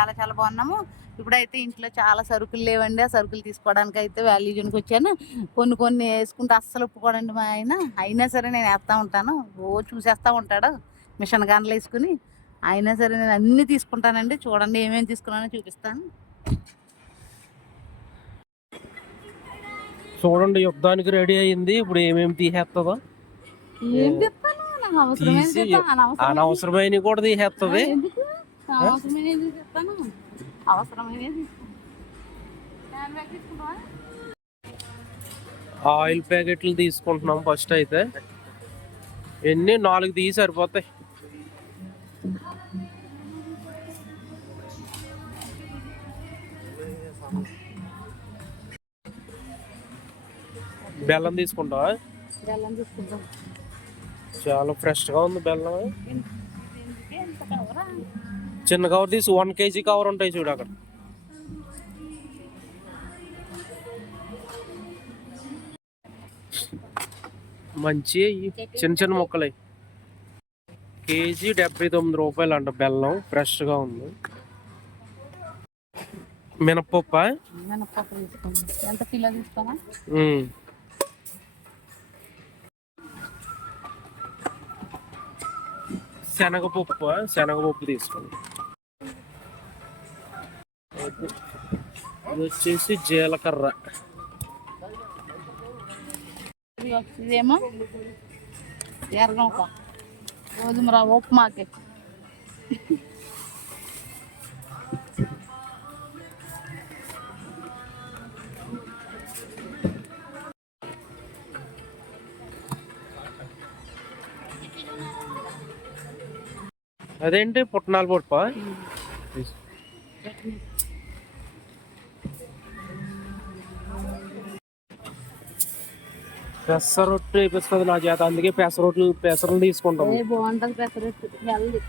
చాలా చాలా బాగున్నాము. ఇప్పుడైతే ఇంట్లో చాలా సరుకులు లేవండి. ఆ సరుకులు తీసుకోవడానికి అయితే వాల్యూ జోన్కి వచ్చాను. కొన్ని కొన్ని వేసుకుంటే అస్సలు ఒప్పుకోడండి మా ఆయన. అయినా సరే నేను వేస్తూ ఉంటాను. రోజు చూసేస్తూ ఉంటాడు మిషన్ గన్లు వేసుకుని. అయినా సరే నేను అన్నీ తీసుకుంటానండి. చూడండి ఏమేమి తీసుకున్నానో చూపిస్తాను. చూడండి యుద్ధానికి రెడీ అయింది. ఇప్పుడు ఏమేమి తీసేస్తుందో అనవసరమైన కూడా తీసేస్తుంది అవసరమైనది చెప్తాను? అవసరమైనది ఆయిల్ ప్యాకెట్లు తీసుకుంటున్నాం ఫస్ట్ అయితే. ఎన్ని? నాలుగు తీసి సరిపోతాయి. బెల్లం తీసుకుంటావా? బెల్లం తీసుకుంటాం. చాలా ఫ్రెష్గా ఉంది బెల్లం. చిన్న కవర్ తీసి వన్ కేజీ కవర్ ఉంటాయి చూడు అక్కడ. మంచి చిన్న చిన్న ముక్కలు. కేజీ డెబ్బై తొమ్మిది రూపాయలు అంట బెల్లం ఫ్రెష్గా ఉంది. మినప్పప్ప. శనగపప్పు శనగపప్పు తీసుకోండి. ఇది వచ్చేసి జీలకర్ర. ఇదేమో గోధుమ రవ్వ ఉప్మాకి. అదేంటి పుట్నాల పప్పు పెసరొట్టు వేపిస్తుంది నా చేత. అందుకే పెసరొట్లు పెసరలు తీసుకుంటాం ఏ బాగుంటుంది పెసరట్టు. హెల్దీ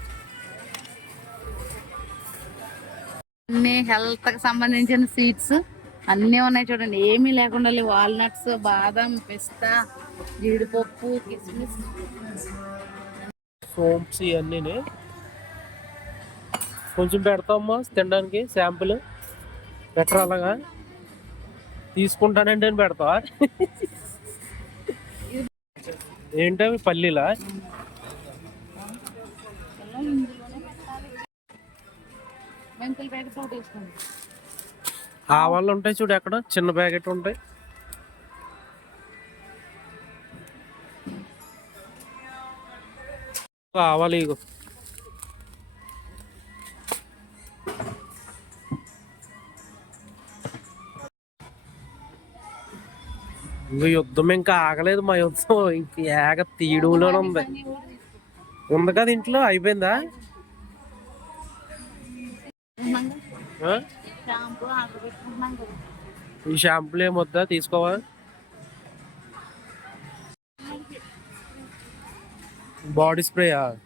అన్ని హెల్త్కి సంబంధించిన సీడ్స్ అన్నీ ఉన్నాయి చూడండి. ఏమీ లేకుండా లేవు వాల్నట్స్ బాదం పిస్తా జీడిపప్పు కిస్మిస్. సోంప్స్ ఇవన్నీ కొంచెం పెడతామా తినడానికి శాంపుల్. బెటర్ అలాగా తీసుకుంటానండి అని పెడతావా ఏంటవి పల్లీలా? ఆవాళ్ళు ఉంటాయి చూడు ఎక్కడ? చిన్న ప్యాకెట్ ఉంటాయి. ఆవాలు ఇగో. ఇంక యుద్ధం ఇంకా ఆగలేదు మా యుద్ధం ఇంక ఏగ తీయడంలోనే ఉంది ఉంది కదా ఇంట్లో అయిపోయిందా ఈ షాంపూలు ఏమొద్దా తీసుకోవా బాడీ స్ప్రేయా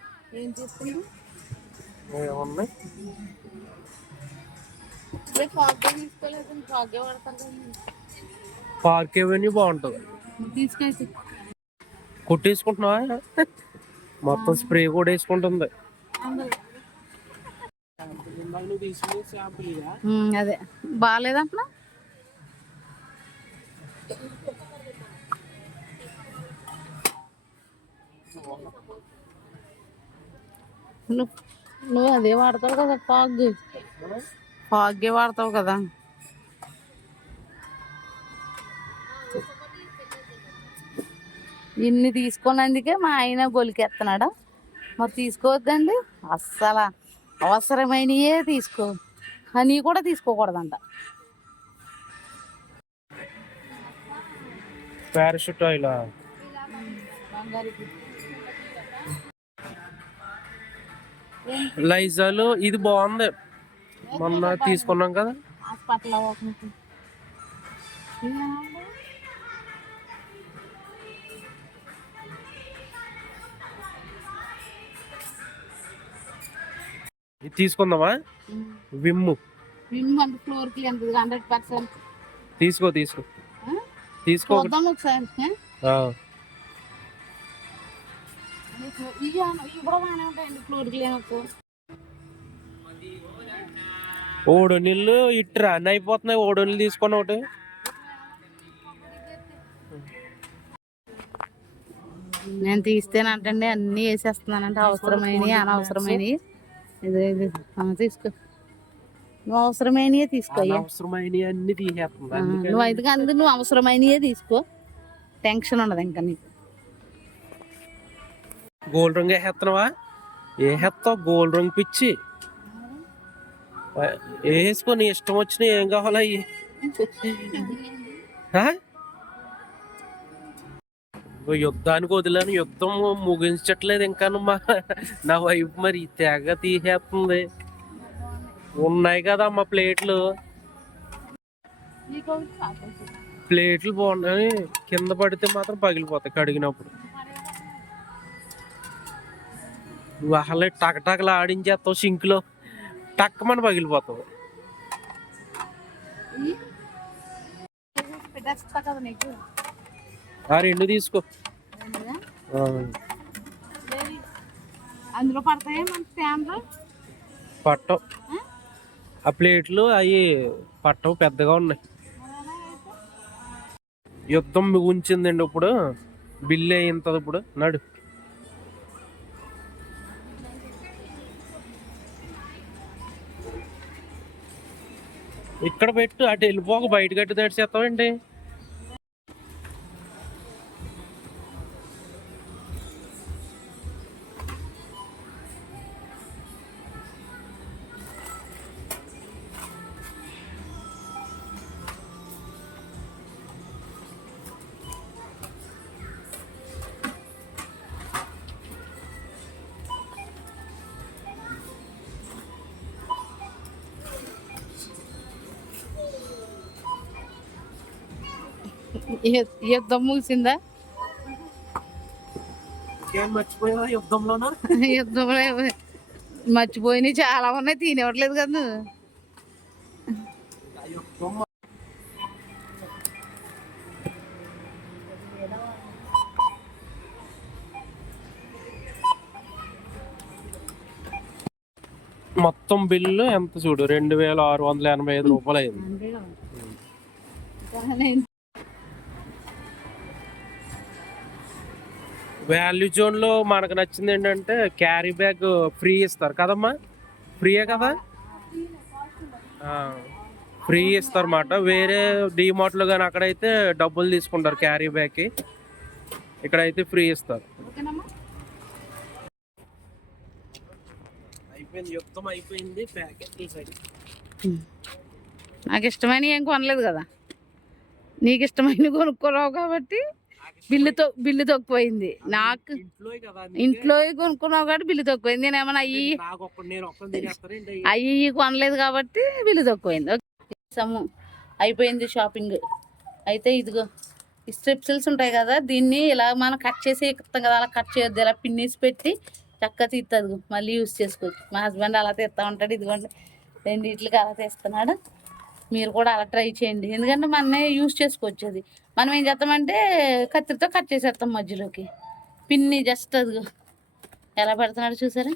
ఏమున్నాయి తీసుకోలేదు పార్క్ ఎవెన్యూ బాగుంటుంది. తీసుకెళ్తే. కొట్టేసుకుంటున్నావా? మొత్తం స్ప్రే కూడా వేసుకుంటుంది. అదే. బాగాలేదంటున్నా నువ్వు నువ్వు అదే వాడతావు కదా ఫాగ్. ఫాగ్గే వాడతావు కదా. ఇన్ని తీసుకున్నందుకే మా ఆయన గొలికెత్తనాడు? మరి తీసుకోవద్దండి? అస్సలు. అవసరమైనయే తీసుకో. హనీ కూడా తీసుకోకూడదంట. Parachute oil? లైజాలు ఇది బాగుంది. మొన్న తీసుకున్నాం కదా. ఇది తీసుకుందామా? విమ్ము. విమ్ అంటే ఫ్లోర్కి ఎంత హండ్రెడ్ పర్సెంట్. తీసుకో తీసుకో. తీసుకో. చూద్దాం ఒకసారి. ఓడు నీళ్ళు ఇట్రా. అన్నీ అయిపోతున్నాయి. ఓడు నీళ్ళు తీసుకొని ఒకటి. నేను తీస్తేనంటండి అన్నీ వేసేస్తున్నానంటే అవసరమైనవి అనవసరమైనవి. తీసుకో నువ్వు అవసరమైనవే తీసుకో అయ్యా అవసరమైనవి అన్ని తీసేస్తుంది ఆ, అందుకని నువ్వు అయితే అందు నువ్వు అవసరమైనవే తీసుకో టెన్షన్ ఉండదు ఇంకా నీకు గోల్డ్ రంగు వేసేస్తున్నావా వేసేస్తావు గోల్డ్ రంగు పిచ్చి వేసుకో నీ ఇష్టం వచ్చిన ఏం కావాలా అయ్యి ఆ? ఓ యుద్ధానికి వదిలేను యుద్ధం ముగించట్లేదు ఇంకా మా నా వైపు మరి తెగ తీసేస్తుంది. ఉన్నాయి కదా మా ప్లేట్లు. ప్లేట్లు బాగున్నాయి కింద పడితే మాత్రం పగిలిపోతాయి కడిగినప్పుడు. నువ్వు అసలే టకటకలు ఆడించేస్తావు సింక్లో టక్కమని పగిలిపోతావు. నీకు. ఆ రెండు తీసుకో. ఆ, అందులో పడతాయా మన ఫ్యాన్లో పట్టవు. ఆ? ప్లేట్లు అవి పట్టవు పెద్దగా ఉన్నాయి. యుద్ధం ఉంచిందండి ఇప్పుడు. బిల్లు అయింతది ఇప్పుడు. నడు. ఇక్కడ పెట్టు అటు వెళ్ళిపోక బయట గట్టి తడిచేస్తావండి యు- యుద్ధం ముగిసిందా యుద్ధంలో మర్చిపోయినాయి చాలా ఉన్నాయి తినేవట్లేదు కదా నువ్వు మొత్తం బిల్లు ఎంత చూడు? రెండు వేల ఆరు వందల ఎనభై ఐదు రూపాయలు అయింది వాల్యూ జోన్లో మనకు నచ్చింది ఏంటంటే క్యారీ బ్యాగ్ ఫ్రీ ఇస్తారు. కదమ్మా? ఫ్రీయే కదా? ఫ్రీ ఇస్తారు అన్నమాట వేరే డిమార్ట్లో కానీ అక్కడైతే డబ్బులు తీసుకుంటారు క్యారీ బ్యాగ్కి. ఇక్కడైతే ఫ్రీ ఇస్తారు. నాకు ఇష్టమైన ఏం కొనలేదు కదా. నీకు ఇష్టమైన కొనుక్కోరావు కాబట్టి బిల్లుతో బిల్లు తక్కువైంది నాకు ఇంట్లో కొనుక్కున్నావు కాబట్టి బిల్లు తక్కువైంది నేను ఏమన్నా అయ్యి అయ్యి? కొనలేదు కాబట్టి బిల్లు తక్కువైంది. చేసాము అయిపోయింది షాపింగ్ అయితే ఇదిగో ఈ స్ట్రిప్సిల్స్ ఉంటాయి కదా దీన్ని ఇలా మనం కట్ చేసి ఇస్తాం కదా అలా కట్ చేయొద్దు. ఇలా పిన్నిసి పెట్టి చక్కగా తీస్తుంది మళ్ళీ యూస్ చేసుకోవచ్చు. మా హస్బెండ్ అలా తీస్తూ ఉంటాడు. ఇదిగోండి రెండిట్లకి అలా తీస్తున్నాడు. మీరు కూడా అలా ట్రై చేయండి. ఎందుకంటే మనమే యూస్ చేసుకోవచ్చు అది మనం ఏం చేస్తామంటే కత్తిరితో కట్ చేసేస్తాం మధ్యలోకి. పిన్ని జస్ట్ అదిగో. ఎలా పెడుతున్నాడు చూసారా?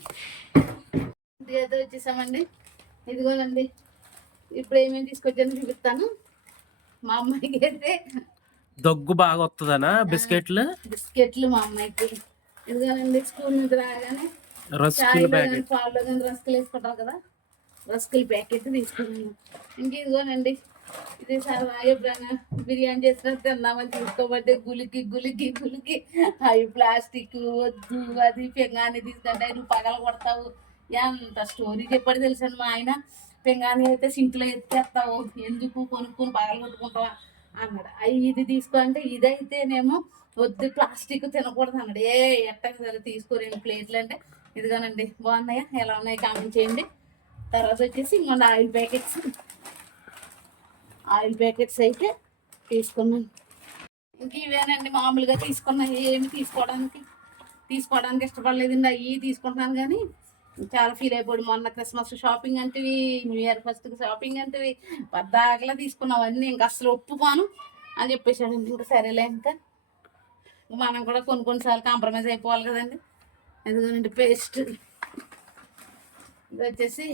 అయితే వచ్చేసామండి. ఇదిగోనండి. ఇప్పుడు ఏమేమి తీసుకొచ్చానో చూపిస్తాను. మా అమ్మాయికి అయితే దగ్గు బాగా వస్తుందనా బిస్కెట్లు? బిస్కెట్లు మా అమ్మాయికి. ఇదిగోనండి స్కూల్ నుంచి రాగానే రస్కిల్ ప్యాకెట్. రస్కులు వేసుకుంటారు కదా. రస్కుల ప్యాకెట్ తీసుకున్నాను. ఇంక ఇదిగోనండి ఇది సార్ ఎప్పుడైనా బిర్యానీ చేసినా తిన్నామని తీసుకోబట్టే గులికి గులికి గులికి. అవి ప్లాస్టిక్ వద్దు అది పెంగాని తీసుకుంటే నువ్వు పగల కొడతావు. ఎంత స్టోరీ చెప్పాడు తెలుసండి మా ఆయన? పెంగాని అయితే సింక్లో ఎత్తేస్తావు. ఎందుకు కొనుక్కొని పగల కొట్టుకుంటావా? అన్నాడు. అవి ఇది తీసుకో అంటే ఇదైతేనేమో వద్దు ప్లాస్టిక్ తినకూడదు అన్నాడు. ఏ ఎట్టగా సరే ప్లేట్లు అంటే. ఇదిగోనండి బాగున్నాయా? ఎలా ఉన్నాయి? కామెంట్ చేయండి. తర్వాత వచ్చేసి మన ఆయిల్ ప్యాకెట్స్. ఆయిల్ ప్యాకెట్స్ అయితే తీసుకున్నాను. ఇంక ఇవేనండి మామూలుగా తీసుకున్నా ఏమి తీసుకోవడానికి తీసుకోవడానికి ఇష్టపడలేదండి. అవి తీసుకుంటున్నాను కానీ చాలా ఫీల్ అయిపోయాడు. మొన్న క్రిస్మస్ షాపింగ్ అంటే న్యూ ఇయర్ ఫస్ట్ షాపింగ్ అంటే పద్దాకలా తీసుకున్నావన్నీ ఇంకా అసలు ఒప్పుకోను అని చెప్పేసాడండి ఇంకా సరేలే ఇంకా. మనం కూడా కొన్ని కొన్నిసార్లు కాంప్రమైజ్ అయిపోవాలి కదండి. ఎందుకంటే పేస్ట్ ఇది వచ్చేసి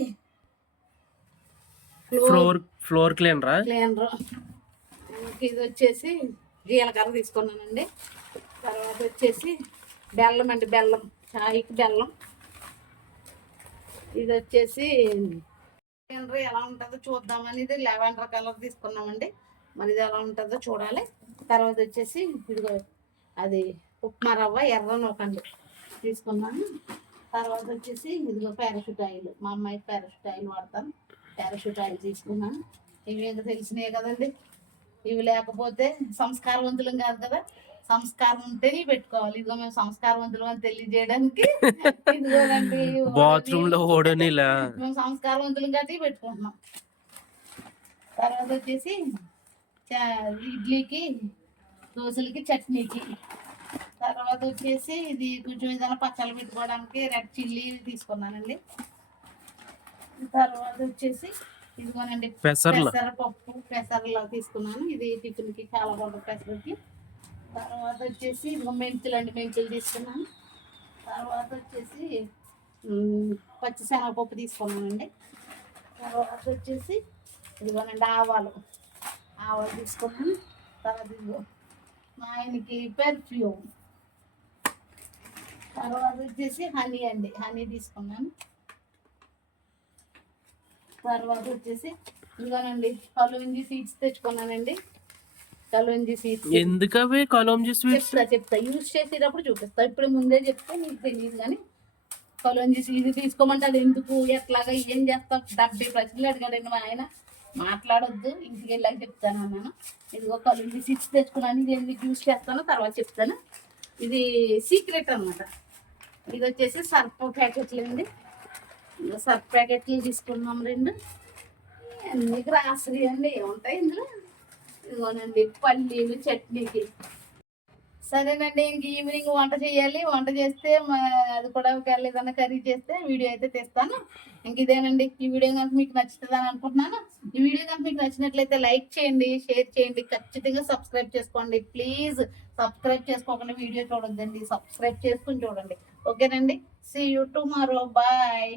ఫ్లోర్ ఫ్లోర్ క్లీనరా? క్లీనర్. ఇది వచ్చేసి జీలకర్ర తీసుకున్నానండి. తర్వాత వచ్చేసి బెల్లం అండి బెల్లం చాయ్కి బెల్లం. ఇది వచ్చేసి క్లీనర్ ఎలా ఉంటుందో చూద్దామని ఇది లెవెండర్ కలర్ తీసుకున్నామండి. మరి ఇది ఎలా ఉంటుందో చూడాలి. తర్వాత వచ్చేసి ఇదిగో అది ఉప్మా రవ్వ ఎర్ర నూకండి తీసుకున్నాను. తర్వాత వచ్చేసి ఇదిగో పారాషూట్ ఆయిల్ మా అమ్మాయి పారాషూట్ ఆయిల్ వాడతాను. పారాషూట్ ఆయిల్ తీసుకున్నాను ఇవి ఇంకా తెలిసినాయి కదండి. ఇవి లేకపోతే సంస్కారవంతులం కాదు కదా. సంస్కారం ఉంటేనే పెట్టుకోవాలి. ఇదిగో మేము సంస్కారవంతులం అని తెలియజేయడానికి ఇదిగోనండి బాత్రూమ్లో ఓడనిలా. మేము సంస్కారవంతులం కాబట్టి పెట్టుకుంటున్నాం. తర్వాత వచ్చేసి ఇడ్లీకి దోశలకి చట్నీకి. తర్వాత వచ్చేసి ఇది కొంచెం ఏదైనా పచ్చళ్ళు పెట్టుకోవడానికి రెడ్ చిల్లీ తీసుకున్నానండి. తర్వాత వచ్చేసి ఇదిగోనండి పెసర్లు. పెసరపప్పు పెసరలో తీసుకున్నాను. ఇది టిఫిన్కి చాలా బాగుంటుంది పెసరకి. తర్వాత వచ్చేసి ఇదిగో మెంతులు అండి మెంతులు తీసుకున్నాను. తర్వాత వచ్చేసి పచ్చిశనగపప్పు తీసుకున్నానండి. తర్వాత వచ్చేసి ఇదిగోనండి ఆవాలు. ఆవాలు తీసుకున్నాను. తర్వాత ఇదిగో మా ఆయనకి పెర్ఫ్యూమ్. తర్వాత వచ్చేసి హనీ అండి హనీ తీసుకున్నాను. తర్వాత వచ్చేసి ఇదిగోనండి కలుంజి సీడ్స్ తెచ్చుకున్నానండి. కలుంజి సీడ్స్ ఎందుకవి కలోంజీ స్వీట్స్ చెప్తా చెప్తా. యూజ్ చేసేటప్పుడు చూపిస్తా. ఇప్పుడు ముందే చెప్తే నీకు తెలియదు కానీ కలుంజి ఇది తీసుకోమంటే అది ఎందుకు? ఎట్లాగా? ఏం చేస్తావు డెబ్బై ప్రశ్నలు అడిగాడండి మా ఆయన. మాట్లాడొద్దు ఇంటికి వెళ్ళాక చెప్తాను అన్నాను. ఇదిగో కలుంజి సీడ్స్ తెచ్చుకున్నాను ఇది ఎందుకు యూజ్ చేస్తానో తర్వాత చెప్తాను. ఇది సీక్రెట్ అన్నమాట. ఇది వచ్చేసి సర్ఫ్ ప్యాకెట్లు అండి సర్ఫ్ ప్యాకెట్లు తీసుకున్నాం రెండు. అన్ని గ్రాసరీ అండి? ఉంటాయి ఇందులో? ఇదిగోనండి పల్లీలు చట్నీకి. సరేనండి ఇంక ఈవినింగ్ వంట చేయాలి. వంట చేస్తే మా- అది కూడా ఒకవేళ ఏదైనా కర్రీ చేస్తే వీడియో అయితే తెస్తాను. ఇంక ఇదేనండి ఈ వీడియో కనుక మీకు నచ్చుతుందని అనుకుంటున్నాను. ఈ వీడియో కనుక మీకు నచ్చినట్లయితే లైక్ చేయండి షేర్ చేయండి ఖచ్చితంగా సబ్స్క్రైబ్ చేసుకోండి. ప్లీజ్ సబ్స్క్రైబ్ చేసుకోకుండా వీడియో చూడొద్దండి. సబ్స్క్రైబ్ చేసుకుని చూడండి. ఓకేనండి? See you tomorrow bye